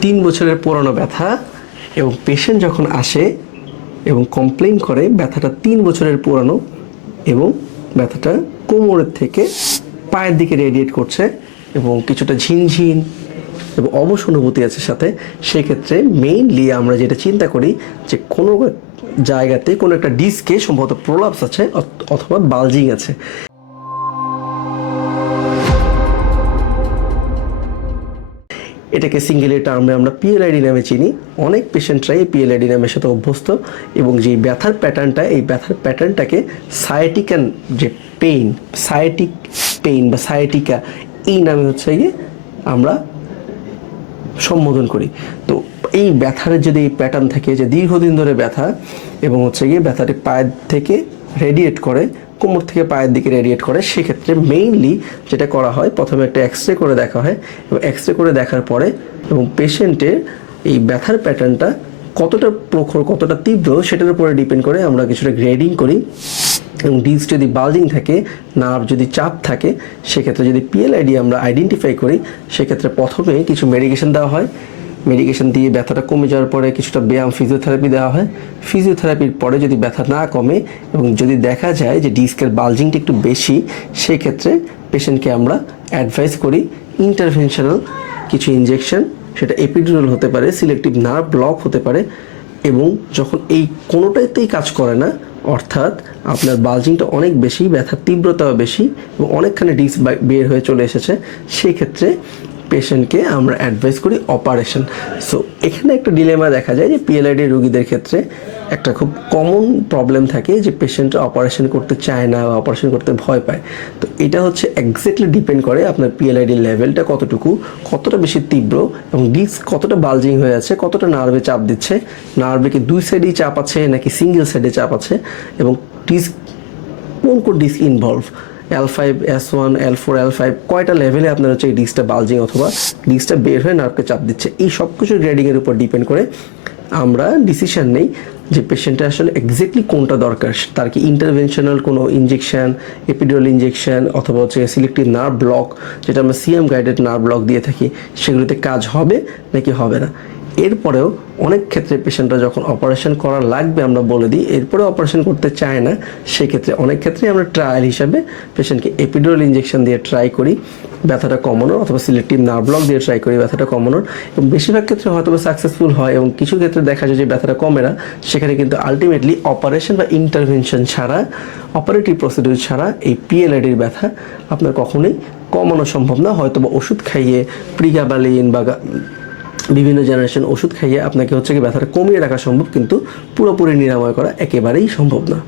তিন বছরের পুরনো ব্যথা এবং পেশেন্ট যখন আসে এবং কমপ্লেন করে, ব্যথাটা তিন বছরের পুরানো এবং ব্যথাটা কোমরের থেকে পায়ের দিকে রেডিয়েট করছে এবং কিছুটা ঝিনঝিন এবং অবশ অনুভূতি আছে সাথে, সেক্ষেত্রে মেইনলি আমরা যেটা চিন্তা করি যে কোনো জায়গাতে কোনো একটা ডিস্কে সম্ভবত প্রলাপস আছে অথ- অথবা বালজিং আছে। এটাকে সিঙ্গেলি টার্মে আমরা পিএলআইডি নামে চিনি। অনেক পেশেন্টরাই এই পিএলআইডি নামের সাথে অভ্যস্ত এবং যে ব্যথার প্যাটার্নটা এই ব্যথার প্যাটার্নটাকে সায়াটিকান যে পেইন সায়াটিক পেইন বা সায়াটিকা এই নামে হচ্ছে গিয়ে আমরা সম্বোধন করি। তো এই ব্যথার যদি এই প্যাটার্ন থাকে, যে দীর্ঘদিন ধরে ব্যথা এবং হচ্ছে গিয়ে ব্যথাটি পায়ের থেকে রেডিয়েট করে কোমর থেকে পায়ের দিকে রেডিয়েট করে, সেক্ষেত্রে মেইনলি যেটা করা হয়, প্রথমে একটা এক্স রে করে দেখা হয়, এবং এক্স রে করে দেখার পরে, এবং পেশেন্টের এই ব্যথার প্যাটার্নটা কতটা প্রখর, কতটা তীব্র, সেটার উপরে ডিপেন্ড করে আমরা কিছুটা গ্রেডিং করি। এবং ডিস্ক যদি বাল্জিং থাকে নার্ভ যদি চাপ থাকে, সেক্ষেত্রে যদি পিএলআইডি আমরা আইডেন্টিফাই করি, সেক্ষেত্রে প্রথমে কিছু মেডিকেশন দেওয়া হয়। মেডিকেশন দিয়ে ব্যথাটা কমে যাওয়ার পরে কিছুটা ব্যায়াম ফিজিওথেরাপি দেওয়া হয়। ফিজিওথেরাপির পরে যদি ব্যথা না কমে এবং যদি দেখা যায় যে ডিস্কের বাল্জিংটা একটু বেশি সেই ক্ষেত্রে পেশেন্টকে আমরা অ্যাডভাইস করি ইন্টারভেনশনাল কিছু ইনজেকশন সেটা এপিডুরাল হতে পারে সিলেক্টিভ নার্ভ ব্লক হতে পারে এবং যখন এই কোনোটাতেই কাজ করে না, অর্থাৎ আপনার বালজিংটা অনেক বেশি, ব্যথার তীব্রতাও বেশি এবং অনেকখানি ডিস বের হয়ে চলে এসেছে সেই ক্ষেত্রে পেশেন্টকে আমরা অ্যাডভাইস করি অপারেশন সো এখানে একটা ডিলেমা দেখা যায় যে পিএলআইডি রোগীদের ক্ষেত্রে একটা খুব কমন প্রবলেম থাকে যে পেশেন্টরা অপারেশন করতে চায় না বা অপারেশন করতে ভয় পায়। তো এটা হচ্ছে এক্স্যাক্টলি ডিপেন্ড করে আপনার পিএলআইডি লেভেলটা কতটুকু, কতটা বেশি তীব্র এবং ডিস্ক কতটা বালজিং হয়ে আছে, কতটা নার্ভে চাপ দিচ্ছে। নার্ভে কি দুই সাইডেই চাপ আছে নাকি সিঙ্গেল সাইডে চাপ আছে এবং ডিস্ক কোন কোন disc involve L five S one L four L five কয়টা লেভেলে আপনার হচ্ছে এই ডিস্কটা বালজিং অথবা ডিস্কটা বের হয়ে নার্ভকে চাপ দিচ্ছে? এই সব কিছু গ্রেডিংয়ের উপর ডিপেন্ড করে আমরা ডিসিশন নেই যে পেশেন্টের আসলে এক্স্যাক্টলি কোনটা দরকার। তার কি ইন্টারভেনশনাল কোনো ইনজেকশন এপিডুরাল ইনজেকশন অথবা হচ্ছে সিলেক্টিভ নার্ভ ব্লক যেটা আমরা সিএম গাইডেড নার্ভ ব্লক দিয়ে থাকি, সেগুলোতে কাজ হবে নাকি হবে না? এরপরেও অনেক ক্ষেত্রে পেশেন্টরা যখন অপারেশন করা লাগবে আমরা বলে দিই এরপরে অপারেশন করতে চায় না, সেক্ষেত্রে অনেক ক্ষেত্রে আমরা ট্রায়াল হিসাবে পেশেন্টকে এপিডুরাল ইনজেকশন দিয়ে ট্রাই করি, ব্যথাটা কমানোর অথবা সিলেক্টিভ নার্ভ ব্লক দিয়ে ট্রাই করি ব্যথাটা কমানোর। এবং বেশিরভাগ ক্ষেত্রে হয়তো সাকসেসফুল হয় এবং কিছু ক্ষেত্রে দেখা যায় যে ব্যথাটা কমে না, সেখানে কিন্তু আলটিমেটলি অপারেশন বা ইন্টারভেনশন ছাড়া অপারেটিভ প্রসিডিউর ছাড়া এই পিএলআইডির ব্যথা আপনার কখনোই কমানো সম্ভব না। হয়তো বা ওষুধ খাইয়ে প্রিগাবালিন বা বিভিন্ন জেনারেশন ওষুধ খাইয়ে আপনাকে হচ্ছে কি ব্যথাটা কমিয়ে রাখা সম্ভব, কিন্তু পুরোপুরি নিরাময় করা একেবারেই সম্ভব না।